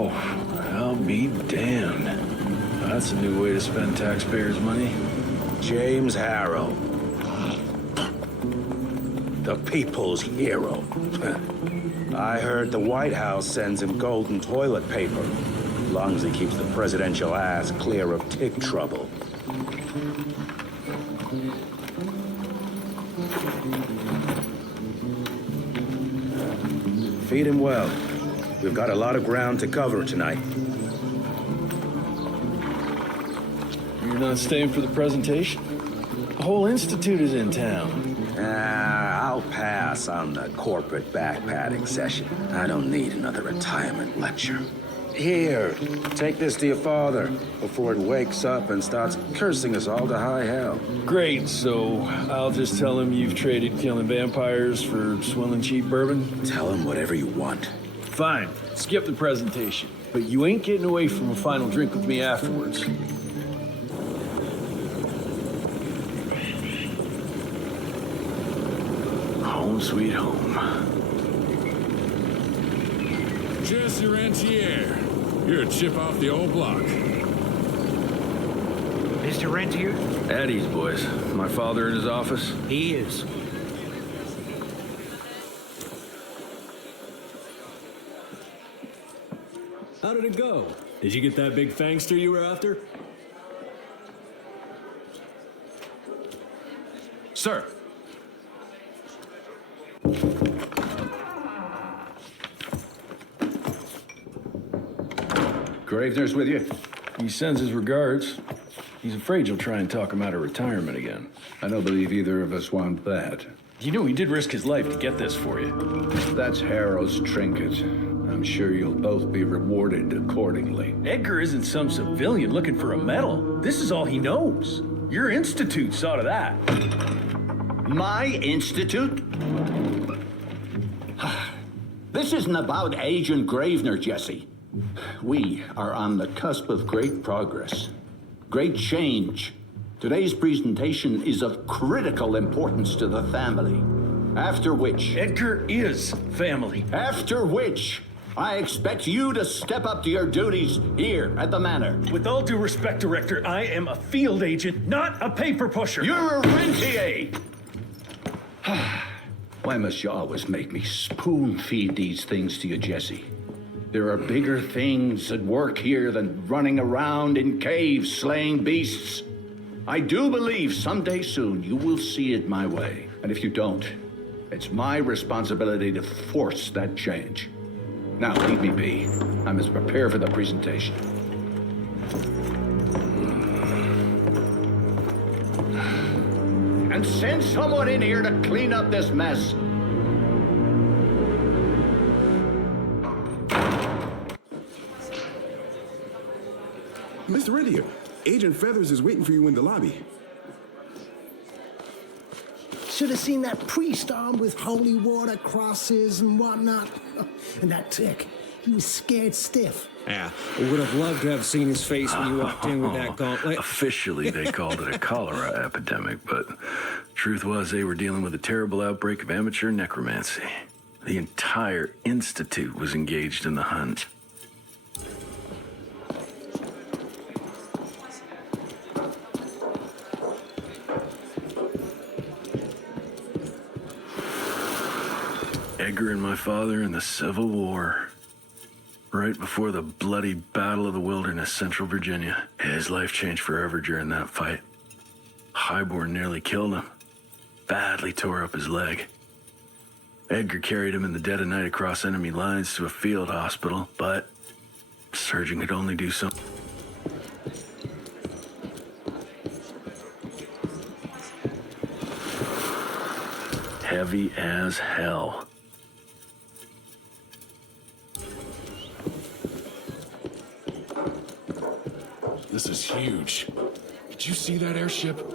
Oh, I'll be damned. That's a new way to spend taxpayers' money. James Harrow. The people's hero. I heard the White House sends him golden toilet paper. As long as he keeps the presidential ass clear of tick trouble. Feed him well. We've got a lot of ground to cover tonight. You're not staying for the presentation? The whole institute is in town. I'll pass on the corporate backpatting session. I don't need another retirement lecture. Here, take this to your father before it wakes up and starts cursing us all to high hell. Great, so I'll just tell him you've traded killing vampires for swilling cheap bourbon? Tell him whatever you want. Fine, skip the presentation. But you ain't getting away from a final drink with me afterwards. Home sweet home. Jesse Rentier. You're a chip off the old block. Mr. Rentier? At ease, boys. My father in his office? He is. How did it go? Did you get that big fangster you were after? Sir. Gravener's with you? He sends his regards. He's afraid you'll try and talk him out of retirement again. I don't believe either of us want that. You know he did risk his life to get this for you. That's Harrow's trinket. I'm sure you'll both be rewarded accordingly. Edgar isn't some civilian looking for a medal. This is all he knows. Your institute saw to that. My institute? This isn't about Agent Gravener, Jesse. We are on the cusp of great progress, great change. Today's presentation is of critical importance to the family. After which... Edgar is family. After which, I expect you to step up to your duties here at the Manor. With all due respect, Director, I am a field agent, not a paper pusher. You're a rentier! Why must you always make me spoon-feed these things to you, Jesse? There are bigger things at work here than running around in caves slaying beasts. I do believe someday soon you will see it my way. And if you don't, it's my responsibility to force that change. Now, leave me be. I must prepare for the presentation. And send someone in here to clean up this mess. Mr. Rentier, Agent Feathers is waiting for you in the lobby. Should have seen that priest armed with holy water, crosses, and whatnot. And that tick, he was scared stiff. Yeah, I would have loved to have seen his face when you walked in with that gauntlet. Officially, they called it a cholera epidemic, but truth was they were dealing with a terrible outbreak of amateur necromancy. The entire institute was engaged in the hunt. Edgar and my father in the Civil War. Right before the bloody Battle of the Wilderness, Central Virginia. His life changed forever during that fight. Highborn nearly killed him. Badly tore up his leg. Edgar carried him in the dead of night across enemy lines to a field hospital, but surgeon could only do so. Heavy as hell. This is huge. Did you see that airship?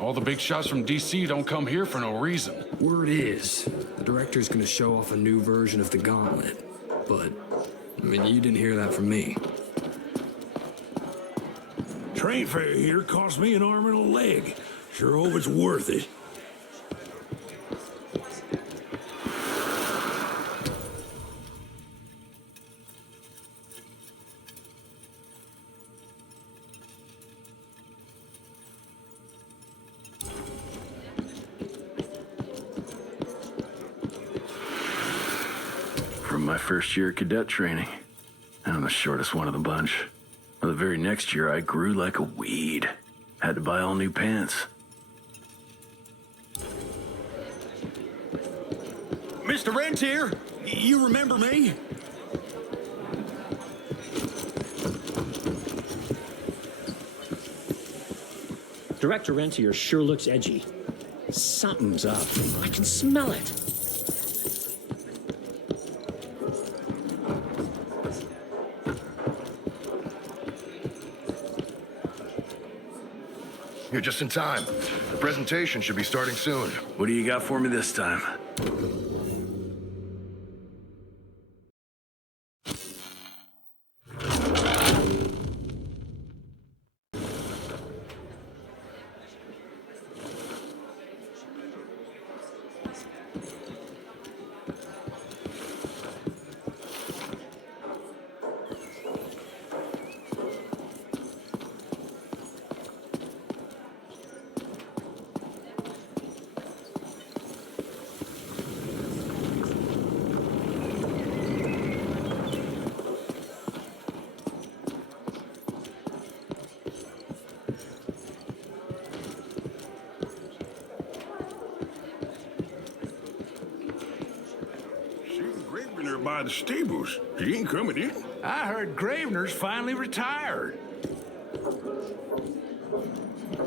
All the big shots from DC don't come here for no reason. Word is, the director's gonna show off a new version of the gauntlet. But, I mean, you didn't hear that from me. Train fare here cost me an arm and a leg. Sure hope it's worth it. my first year of cadet training. And I'm the shortest one of the bunch. Well, the very next year, I grew like a weed. Had to buy all new pants. Mr. Rentier, you remember me? Director Rentier sure looks edgy. Something's up. I can smell it. You're just in time. The presentation should be starting soon. What do you got for me this time? By the stables. He ain't coming in. I heard Gravener's finally retired.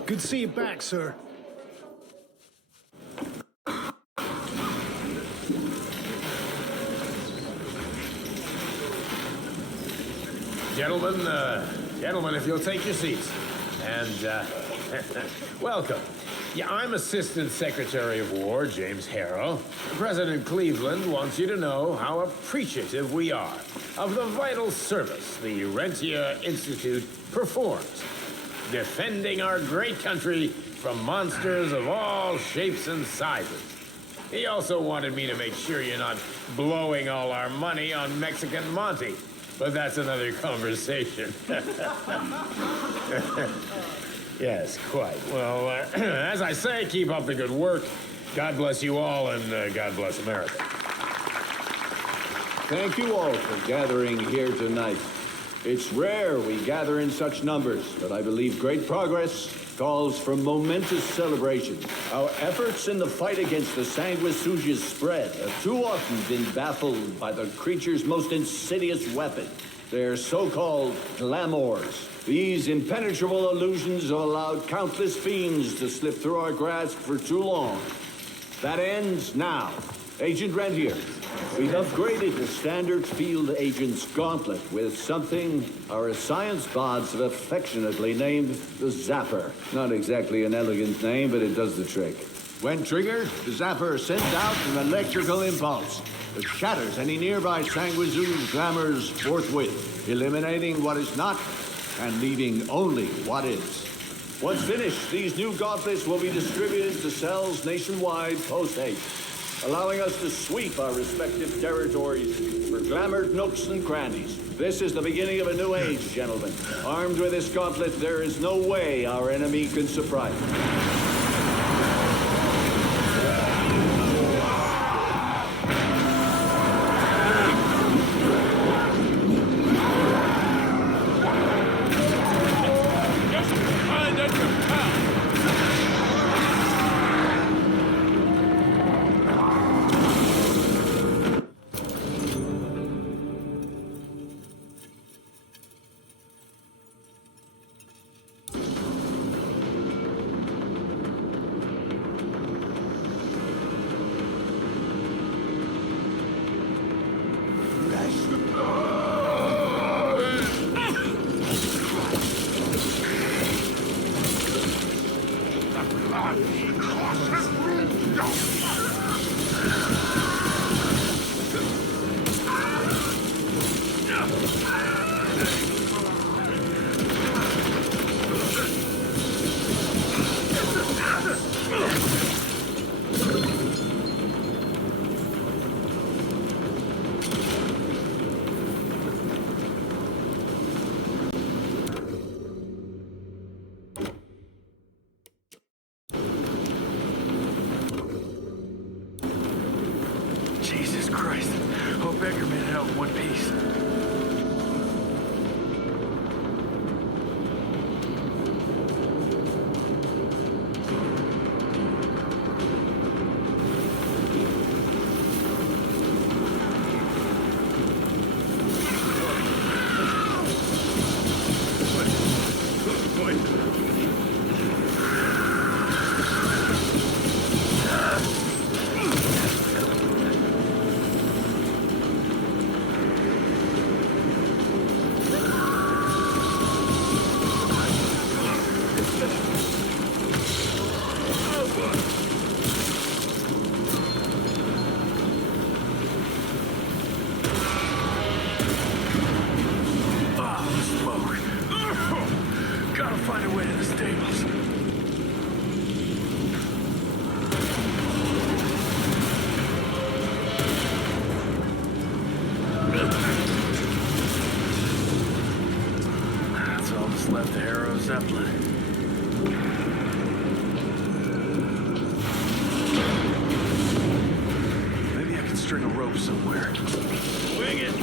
Good to see you back, sir. Gentlemen, if you'll take your seats. And, welcome. Yeah, I'm Assistant Secretary of War, James Harrow. President Cleveland wants you to know how appreciative we are of the vital service the Rentier Institute performs, defending our great country from monsters of all shapes and sizes. He also wanted me to make sure you're not blowing all our money on Mexican Monte, but that's another conversation. Yes, quite. Well, as I say, keep up the good work. God bless you all, and God bless America. Thank you all for gathering here tonight. It's rare we gather in such numbers, but I believe great progress calls for momentous celebration. Our efforts in the fight against the sanguisuga's spread have too often been baffled by the creature's most insidious weapon, their so-called glamours. These impenetrable illusions have allowed countless fiends to slip through our grasp for too long. That ends now. Agent Rentier, we've upgraded the standard field agent's gauntlet with something our science bods have affectionately named the Zapper. Not exactly an elegant name, but it does the trick. When triggered, the Zapper sends out an electrical impulse that shatters any nearby sanguisuga's glamours forthwith, eliminating what is not and leaving only what is. Once finished, these new gauntlets will be distributed to cells nationwide post-haste, allowing us to sweep our respective territories for glamoured nooks and crannies. This is the beginning of a new age, gentlemen. Armed with this gauntlet, there is no way our enemy can surprise us. Jesus Christ. Hope Edgar made it out in one piece. Left the Harrow Zeppelin. Maybe I can string a rope somewhere. Swing it!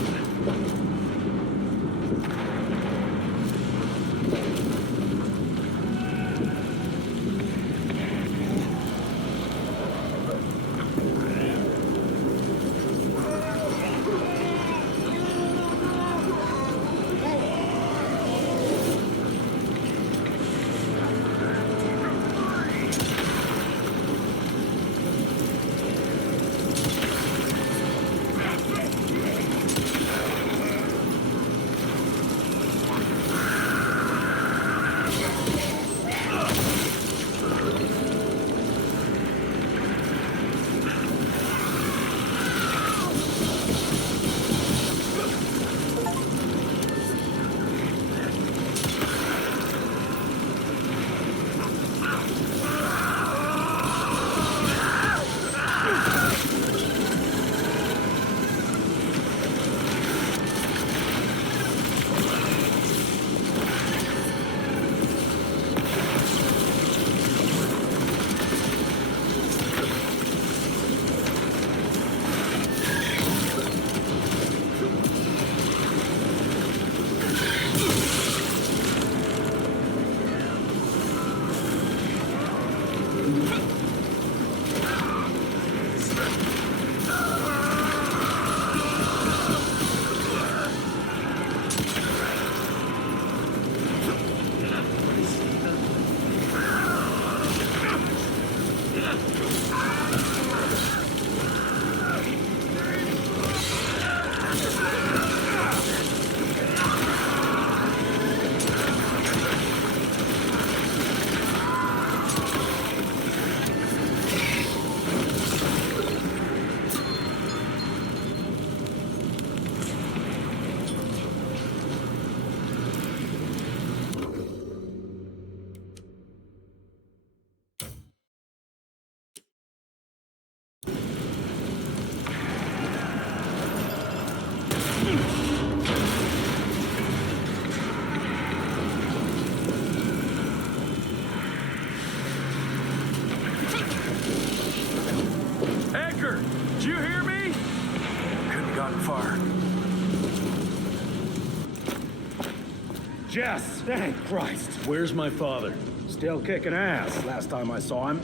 Edgar, did you hear me? Couldn't have gotten far. Jess, thank Christ. Where's my father? Still kicking ass last time I saw him.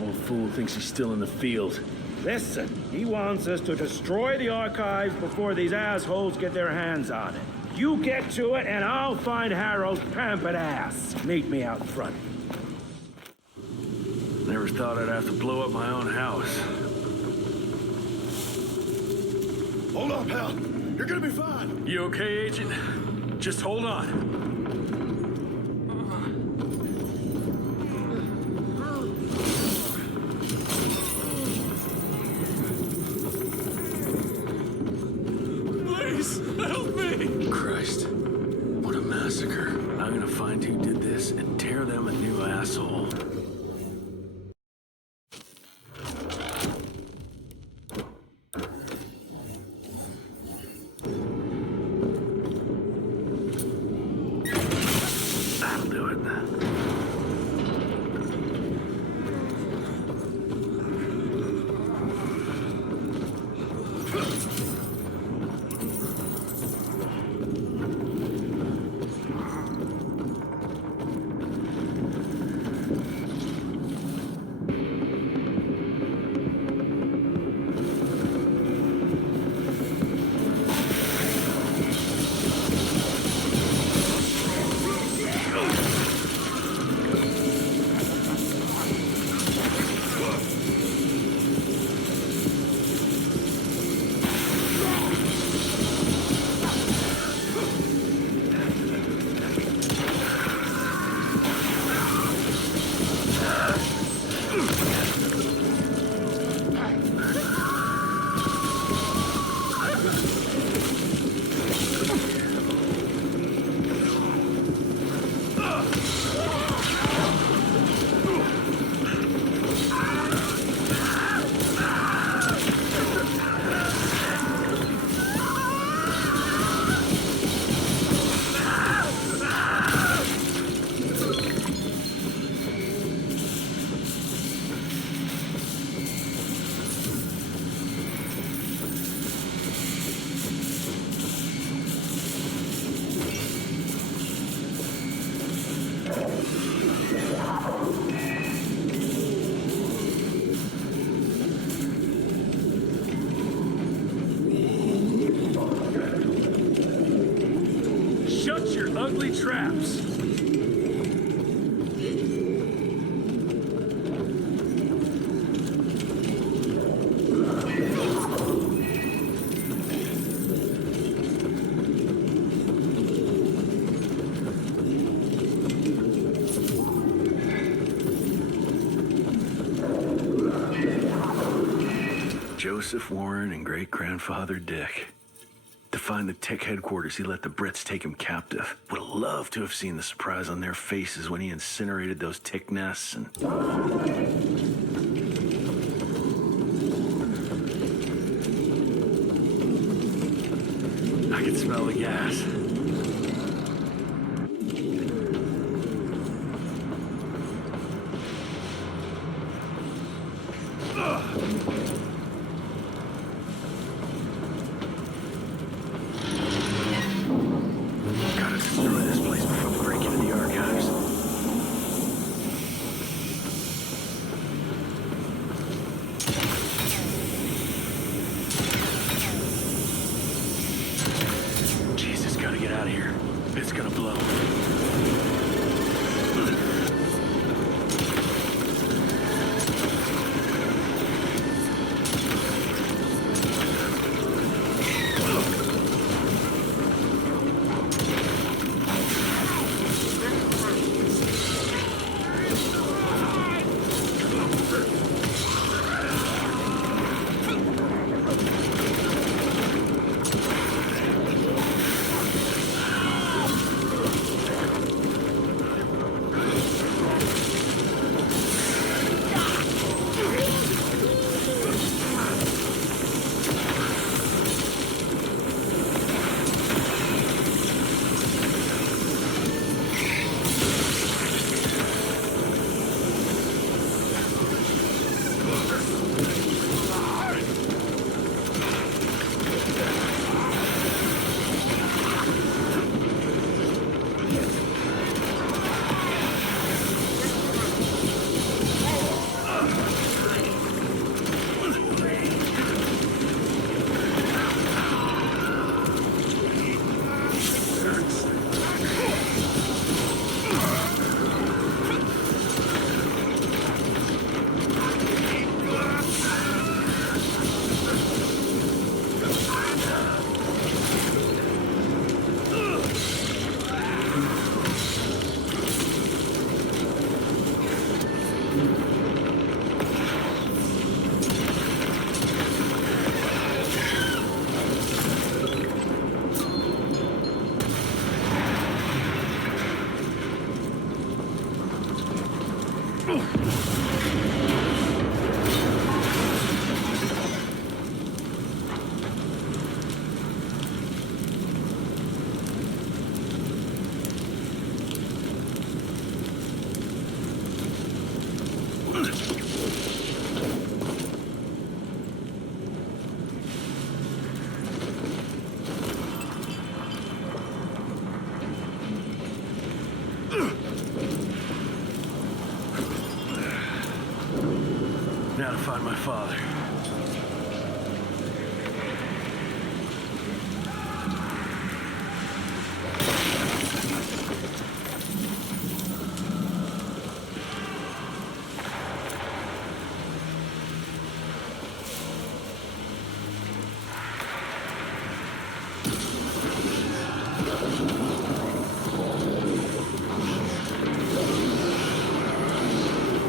Old fool thinks he's still in the field. Listen, he wants us to destroy the archives before these assholes get their hands on it. You get to it, and I'll find Harrow's pampered ass. Meet me out front. Never thought I'd have to blow up my own house. Hold on, pal. You're gonna be fine. You okay, Agent? Just hold on. Please, help me! Christ, what a massacre. I'm gonna find who did this and tear them a new asshole. That'll do it. ugly traps. Joseph Warren and great-grandfather Dick. To find the Tick headquarters, he let the Brits take him captive. Would have loved to have seen the surprise on their faces when he incinerated those Tick nests and... I can smell the gas. Gotta destroy this place before we break into the archives. Jesus, gotta get out of here. It's gonna blow. Now to find my father.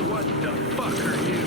What the fuck are you?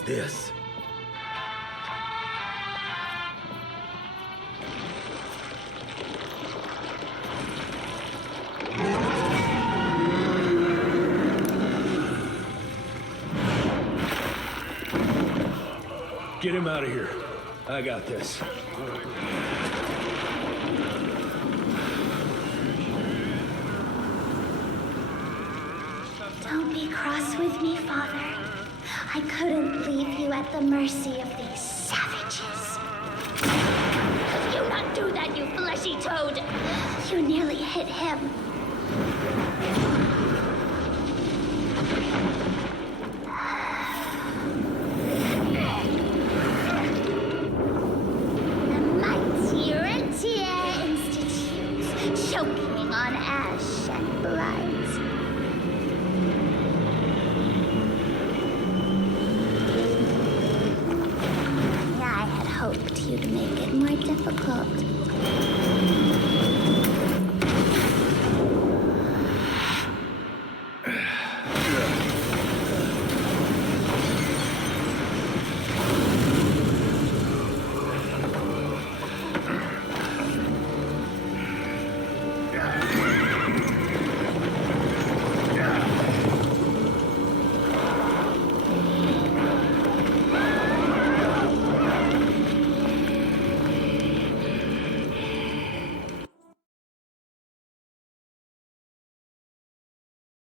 is this? Get him out of here. I got this. Don't be cross with me, Father. I couldn't leave you at the mercy of these savages. Could you not do that, you fleshy toad? You nearly hit him.